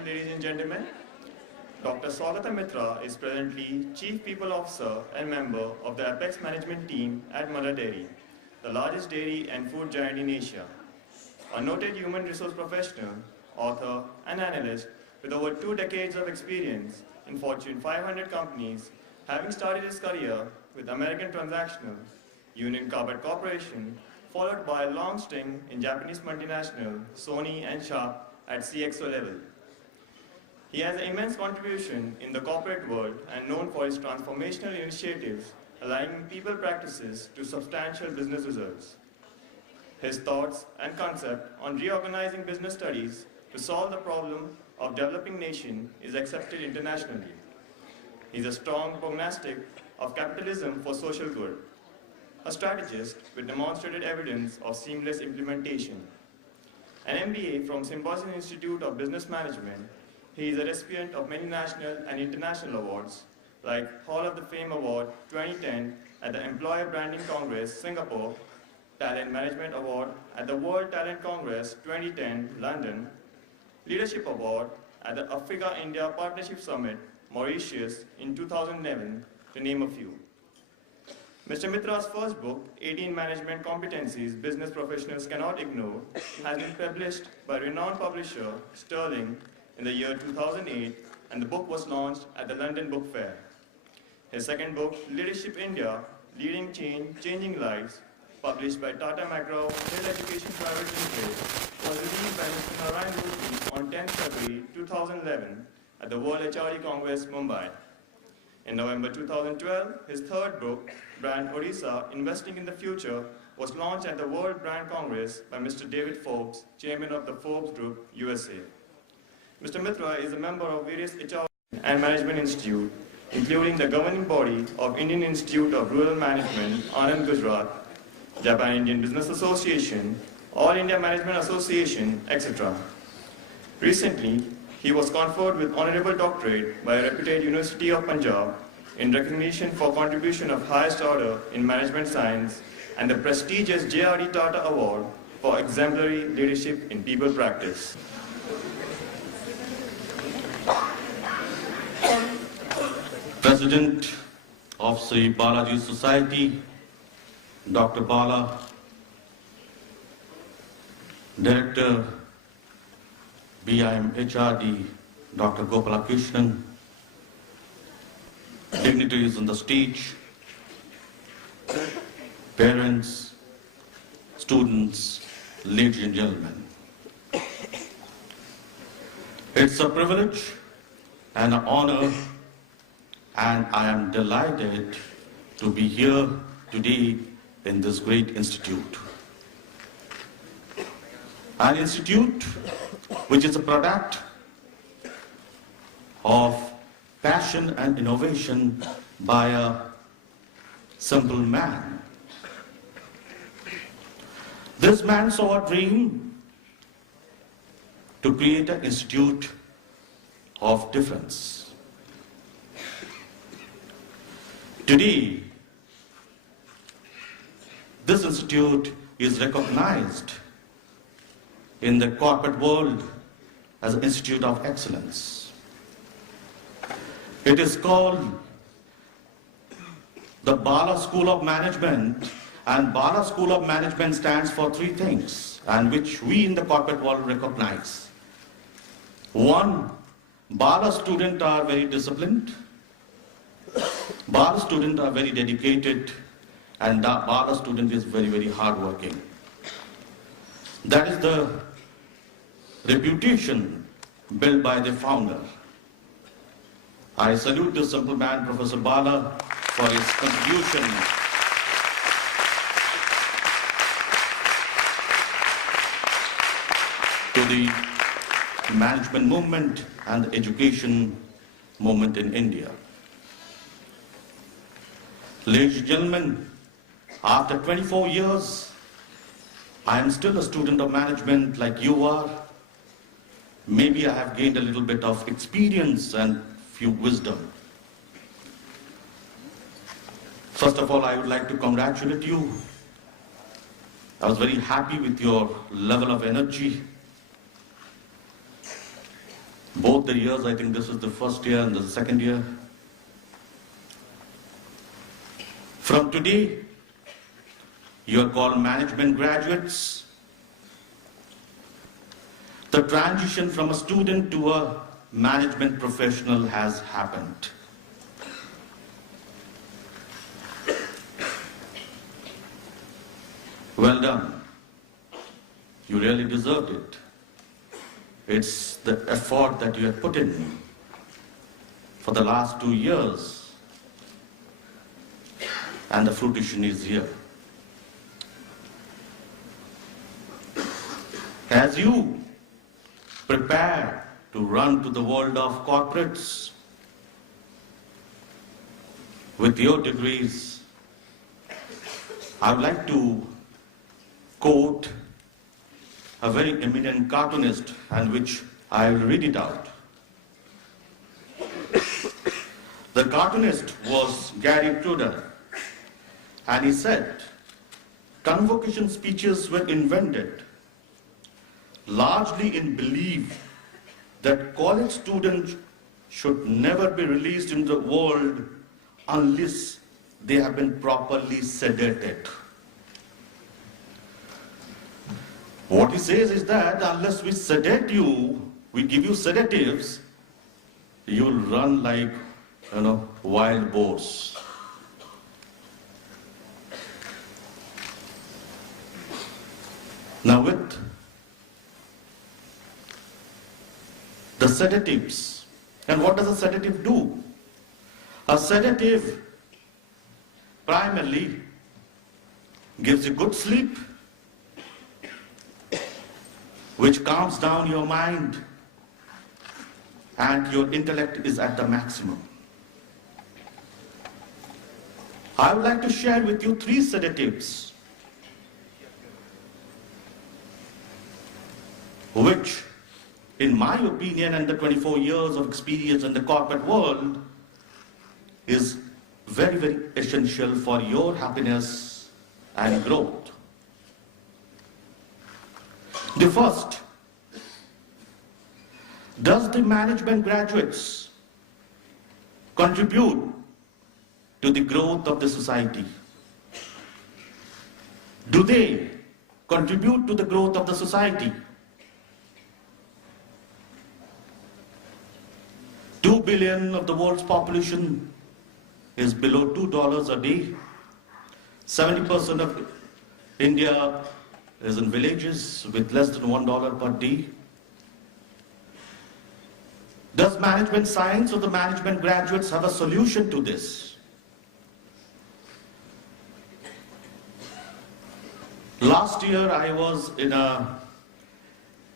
afternoon, ladies and gentlemen. Dr.Saugata Mitra is presently Chief People Officer and member of the Apex Management Team at Mother Dairy, the largest dairy and food giant in Asia. A noted human resource professional, author, and analyst with over 2 decades of experience in Fortune 500 companies, having started his career with American Transactional, Union Carbide Corporation, followed by a long string in Japanese multinational Sony and Sharp at CXO level. He has an immense contribution in the corporate world and known for his transformational initiatives aligning people practices to substantial business results. His thoughts and concept on reorganizing business studies to solve the problem of developing nation is accepted internationally. He is a strong prognostic of capitalism for social good, a strategist with demonstrated evidence of seamless implementation. An MBA from Symposium Institute of Business Management, he is a recipient of many national and international awards, like Hall of the Fame Award 2010 at the Employer Branding Congress, Singapore, Talent Management Award at the World Talent Congress 2010, London, Leadership Award at the Africa-India Partnership Summit, Mauritius in 2011, to name a few. Mr. Mitra's first book, 18 Management Competencies Business Professionals Cannot Ignore, has been published by renowned publisher Sterling in the year 2008, and the book was launched at the London Book Fair. His second book, Leadership India, Leading Change, Changing Lives, published by Tata McGraw Hill Education Private Limited, was released by Mr. Narayan Murthy on 10th February 2011 at the World HRD Congress, Mumbai. In November 2012, his third book, Brand Odisha, Investing in the Future, was launched at the World Brand Congress by Mr. David Forbes, chairman of the Forbes Group, USA. Mr. Mitra is a member of various HR and Management Institute, including the governing body of Indian Institute of Rural Management, Anand, Gujarat, Japan Indian Business Association, All India Management Association, etc. Recently, he was conferred with honorable doctorate by a reputed University of Punjab in recognition for contribution of highest order in management science and the prestigious JRD Tata Award for exemplary leadership in people practice. President of Sri Balaji Society, Dr. Bala, Director BIMHRD, Dr. Gopalakrishnan, dignitaries on the stage, parents, students, ladies and gentlemen. It's a privilege and an honor, and I am delighted to be here today in this great institute. An institute which is a product of passion and innovation by a simple man. This man saw a dream to create an institute of difference. Today, this institute is recognized in the corporate world as an institute of excellence. It is called the Bala School of Management, and Bala School of Management stands for 3 things, and which we in the corporate world recognize. 1, Bala students are very disciplined, Bala students are very dedicated, and the Bala student is very, very hardworking. That is the reputation built by the founder. I salute this simple man, Professor Bala, for his contribution to the management movement and the education movement in India. Ladies and gentlemen, after 24 years, I am still a student of management like you are. Maybe I have gained a little bit of experience and few wisdom. First of all, I would like to congratulate you. I was very happy with your level of energy. both the years. I think this is the first year and the second year. From today, you are called management graduates. The transition from a student to a management professional has happened. Well done. You really deserved it. It's the effort that you have put in for the last 2 years, and the fruition is here. As you prepare to run to the world of corporates with your degrees, I would like to quote a very eminent cartoonist, and which I will read it out. The cartoonist was Gary Trudeau, and he said, "Convocation speeches were invented largely in belief that college students should never be released in the world unless they have been properly sedated." What he says is that unless we sedate you, we give you sedatives, you'll run like, wild boars. Now with the sedatives, and what does a sedative do? A sedative primarily gives you good sleep, which calms down your mind, and your intellect is at the maximum. I would like to share with you 3 sedatives which, in my opinion and the 24 years of experience in the corporate world, is very, very essential for your happiness and growth. The first, does the management graduates contribute to the growth of the society? Do they contribute to the growth of the society? 2 billion of the world's population is below $2 a day. 70% of India is in villages with less than $1 per day. Does management science or the management graduates have a solution to this? Last year I was in a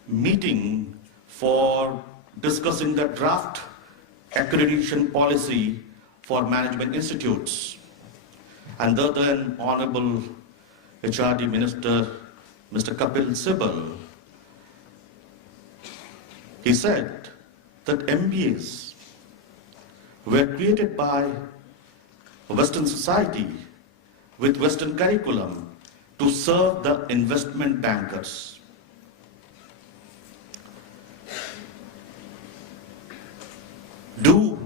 meeting for discussing the draft accreditation policy for management institutes. And the then Honorable HRD Minister, Mr. Kapil Sibal, he said that MBAs were created by Western society with Western curriculum to serve the investment bankers. Do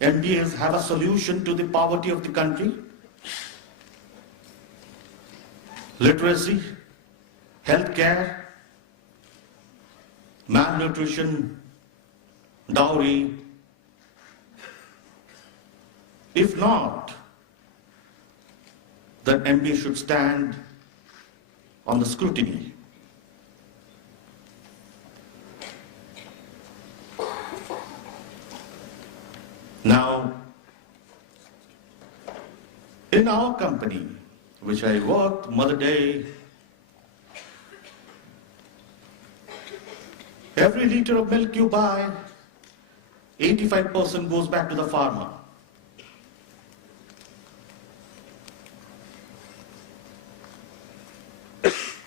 MBAs have a solution to the poverty of the country? Literacy, healthcare, malnutrition, dowry? If not, then MBA should stand on the scrutiny. Now, in our company, which I worked, Mother Day, every liter of milk you buy, 85% goes back to the farmer.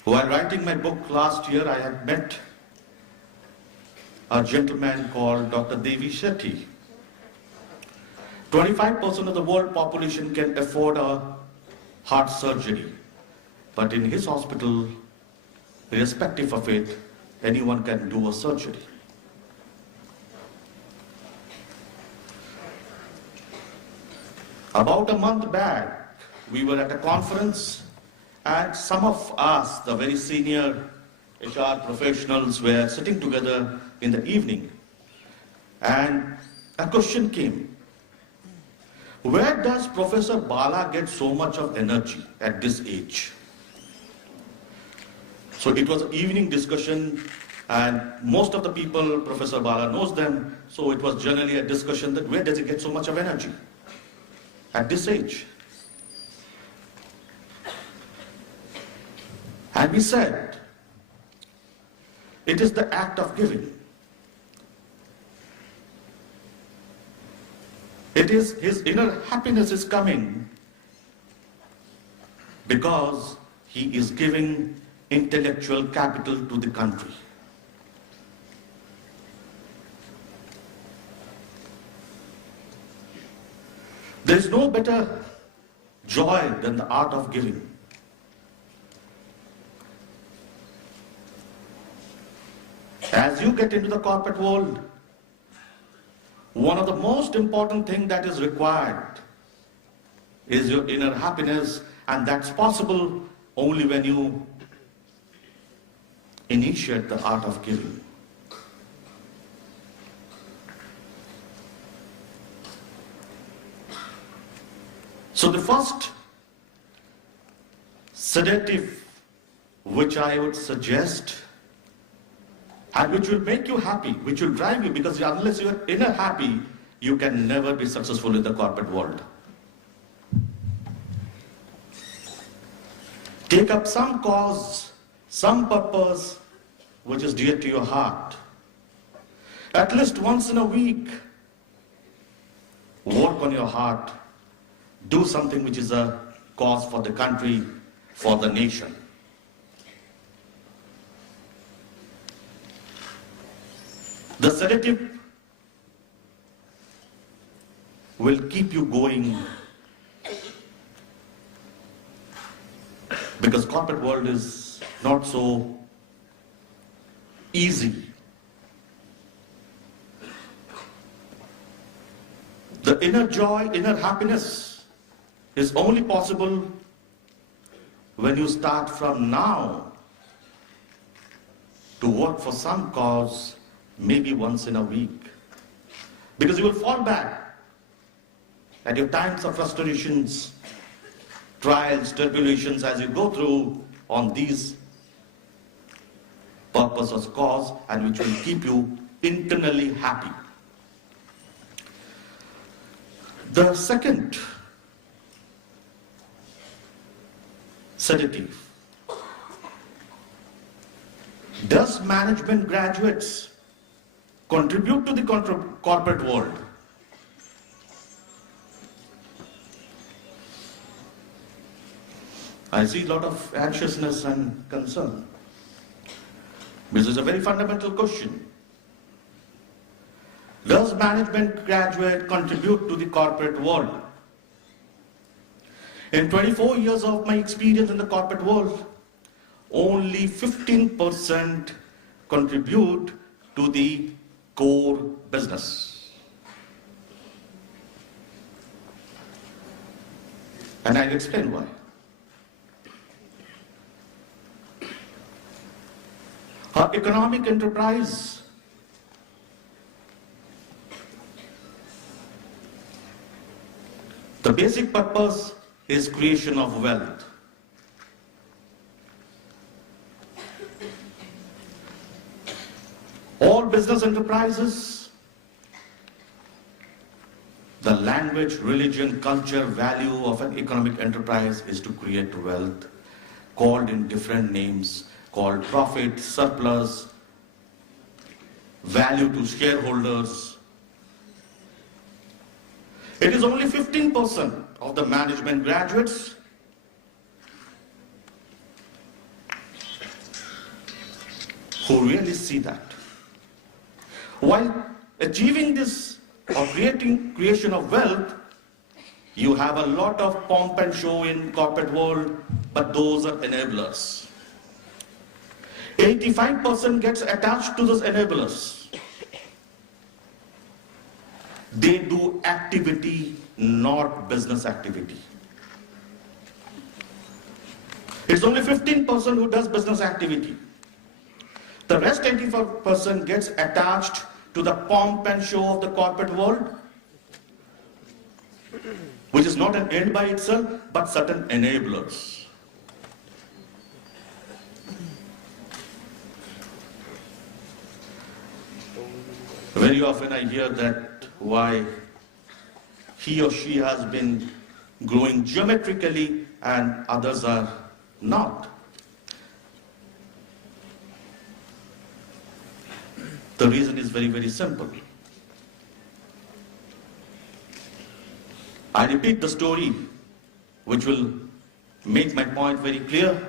While writing my book last year, I had met a gentleman called Dr. Devi Shetty. 25% of the world population can afford a heart surgery, but in his hospital, irrespective of it, anyone can do a surgery. About a month back, we were at a conference and some of us, the very senior HR professionals, were sitting together in the evening and a question came. Where does Professor Bala get so much of energy at this age? So it was an evening discussion and most of the people, Professor Bala knows them, so it was generally a discussion that where does he get so much of energy at this age? And we said, it is the act of giving. It is his inner happiness is coming because he is giving intellectual capital to the country. There is no better joy than the art of giving. As you get into the corporate world, one of the most important things that is required is your inner happiness, and that's possible only when you initiate the art of giving. So the first sedative which I would suggest and which will make you happy, which will drive you, because unless you are inner happy, you can never be successful in the corporate world. Take up some cause, some purpose which is dear to your heart. At least once in a week, work on your heart. Do something which is a cause for the country, for the nation. The sedative will keep you going because corporate world is not so easy. The inner joy, inner happiness is only possible when you start from now to work for some cause, maybe once in a week. Because you will fall back at your times of frustrations, trials, tribulations as you go through on these purpose or cause, and which will keep you internally happy. The second sedative. Does management graduates contribute to the corporate world? I see a lot of anxiousness and concern. This is a very fundamental question. Does management graduate contribute to the corporate world? In 24 years of my experience in the corporate world, only 15% contribute to the core business. And I'll explain why. Our economic enterprise the basic purpose is creation of wealth. All business enterprises, the language, religion, culture, value of an economic enterprise is to create wealth, called in different names, called profit, surplus, value to shareholders. It is only 15% of the management graduates who really see that. While achieving this or creation of wealth, you have a lot of pomp and show in corporate world, but those are enablers. 85% gets attached to those enablers. They do activity, not business activity. It's only 15% who does business activity. The rest 84% gets attached to the pomp and show of the corporate world, which is not an end by itself, but certain enablers. Very often I hear that why he or she has been growing geometrically and others are not. The reason is very, very simple. I repeat the story, which will make my point very clear.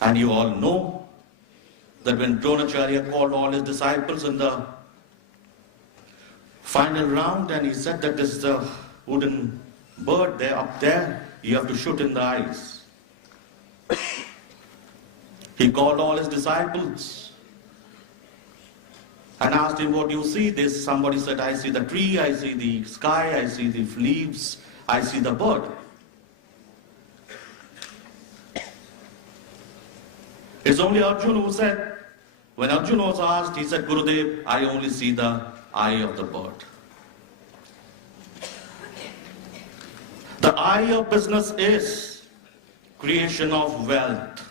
And you all know that when Dronacharya called all his disciples in the final round, and he said that this is a wooden bird there up there, you have to shoot in the eyes. He called all his disciples and asked him, what do you see? Somebody said, I see the tree, I see the sky, I see the leaves, I see the bird. It's only Arjuna who said, when Arjuna was asked, he said, Gurudev, I only see the eye of the bird. The eye of business is creation of wealth.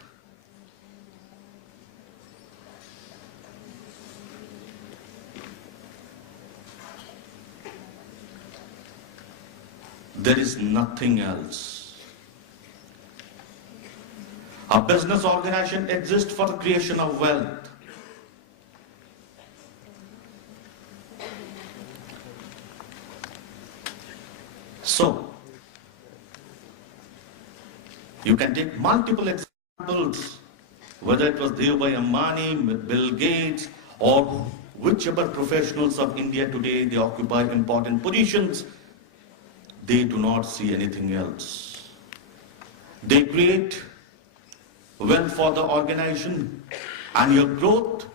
There is nothing else. A business organization exists for the creation of wealth. So, you can take multiple examples, whether it was Dhirubhai Ambani, Bill Gates, or whichever professionals of India today, they occupy important positions. They do not see anything else. They create wealth for the organization, and your growth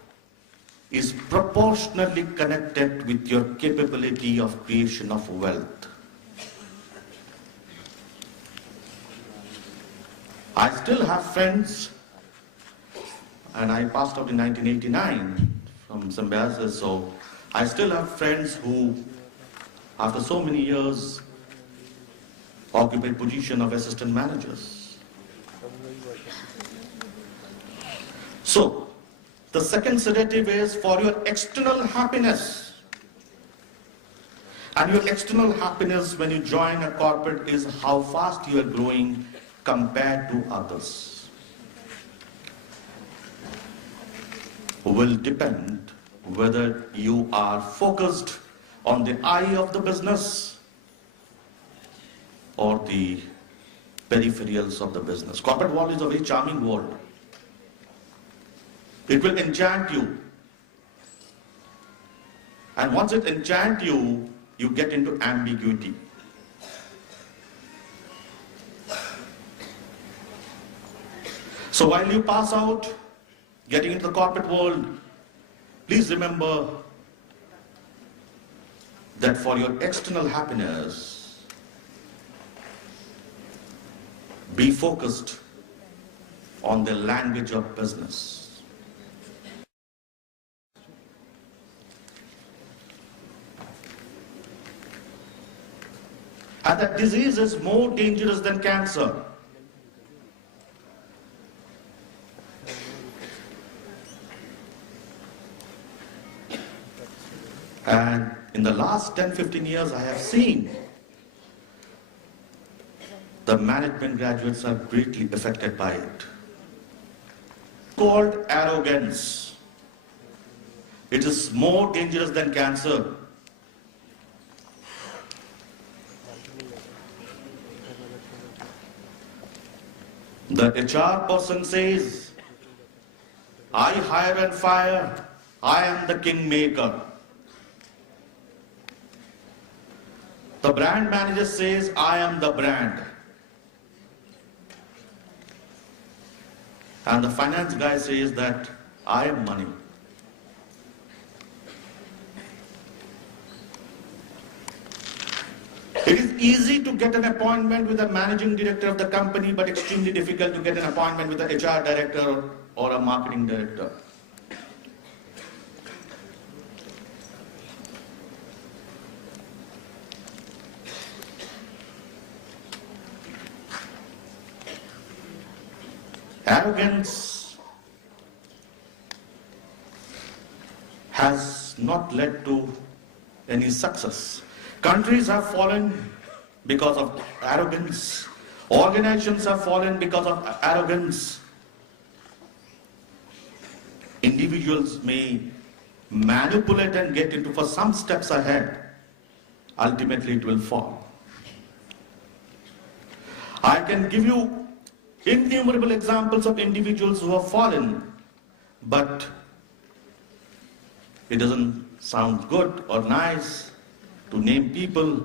is proportionally connected with your capability of creation of wealth. I still have friends, and I passed out in 1989 from Symbiosis, so I still have friends who, after so many years, occupy position of assistant managers. So, the second sedative is for your external happiness. And your external happiness when you join a corporate is how fast you are growing compared to others. Will depend whether you are focused on the eye of the business or the peripherals of the business. Corporate world is a very charming world. It will enchant you. And once it enchants you, you get into ambiguity. So while you pass out, getting into the corporate world, please remember that for your external happiness, be focused on the language of business. And that disease is more dangerous than cancer. And in the last 10-15 years, I have seen the management graduates are greatly affected by it. Called arrogance. It is more dangerous than cancer. The HR person says, I hire and fire, I am the kingmaker. The brand manager says, I am the brand. And the finance guy says that I am money. It is easy to get an appointment with a managing director of the company, but extremely difficult to get an appointment with an HR director or a marketing director. Arrogance has not led to any success. Countries have fallen because of arrogance. Organizations have fallen because of arrogance. Individuals may manipulate and get into for some steps ahead. Ultimately, it will fall. I can give you innumerable examples of individuals who have fallen, but it doesn't sound good or nice to name people.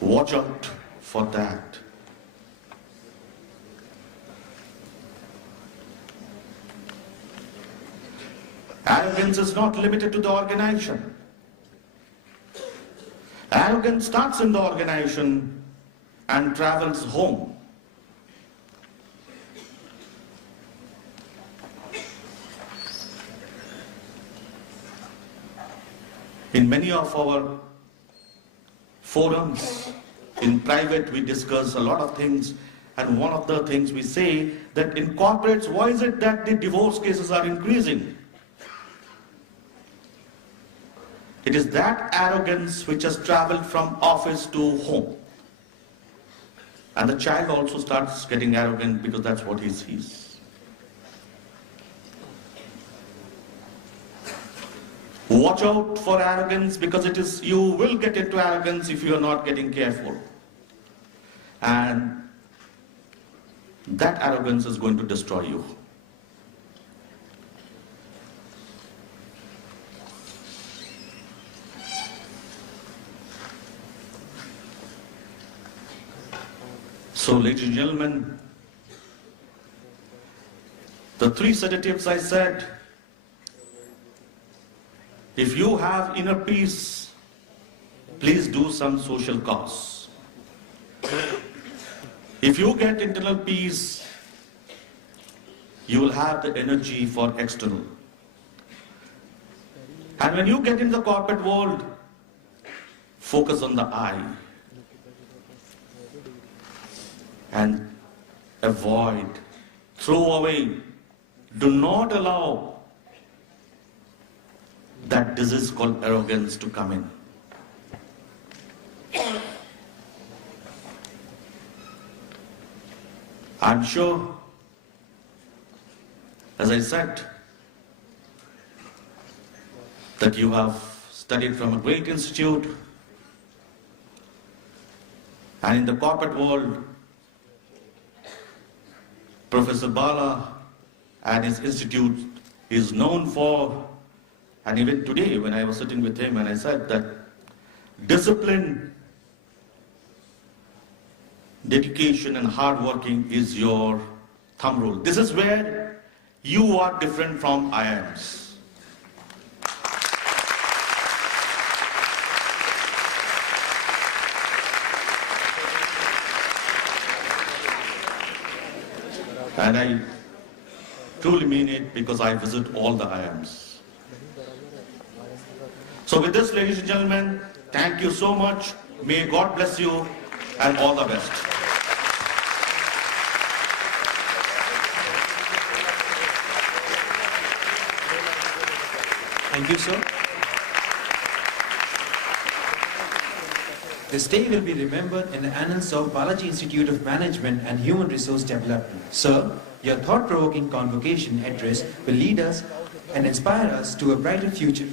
Watch out for that. Arrogance is not limited to the organization. Arrogance starts in the organization and travels home. In many of our forums, in private, we discuss a lot of things, and one of the things we say that in corporates, why is it that the divorce cases are increasing? It is that arrogance which has traveled from office to home. And the child also starts getting arrogant because that's what he sees. Watch out for arrogance, because you will get into arrogance if you are not getting careful. And that arrogance is going to destroy you. So, ladies and gentlemen, the 3 sedatives I said, if you have inner peace, please do some social cause. If you get internal peace, you will have the energy for external. And when you get in the corporate world, focus on the I. And avoid, throw away, do not allow that disease called arrogance to come in. I'm sure, as I said, that you have studied from a great institute, and in the corporate world, Professor Bala and his institute is known for, and even today when I was sitting with him and I said that discipline, dedication and hard working is your thumb rule. This is where you are different from IIMs. And I truly mean it because I visit all the IIMs. So with this, ladies and gentlemen, thank you so much. May God bless you and all the best. Thank you, sir. This day will be remembered in the annals of Balaji Institute of Management and Human Resource Development. Sir, your thought-provoking convocation address will lead us and inspire us to a brighter future.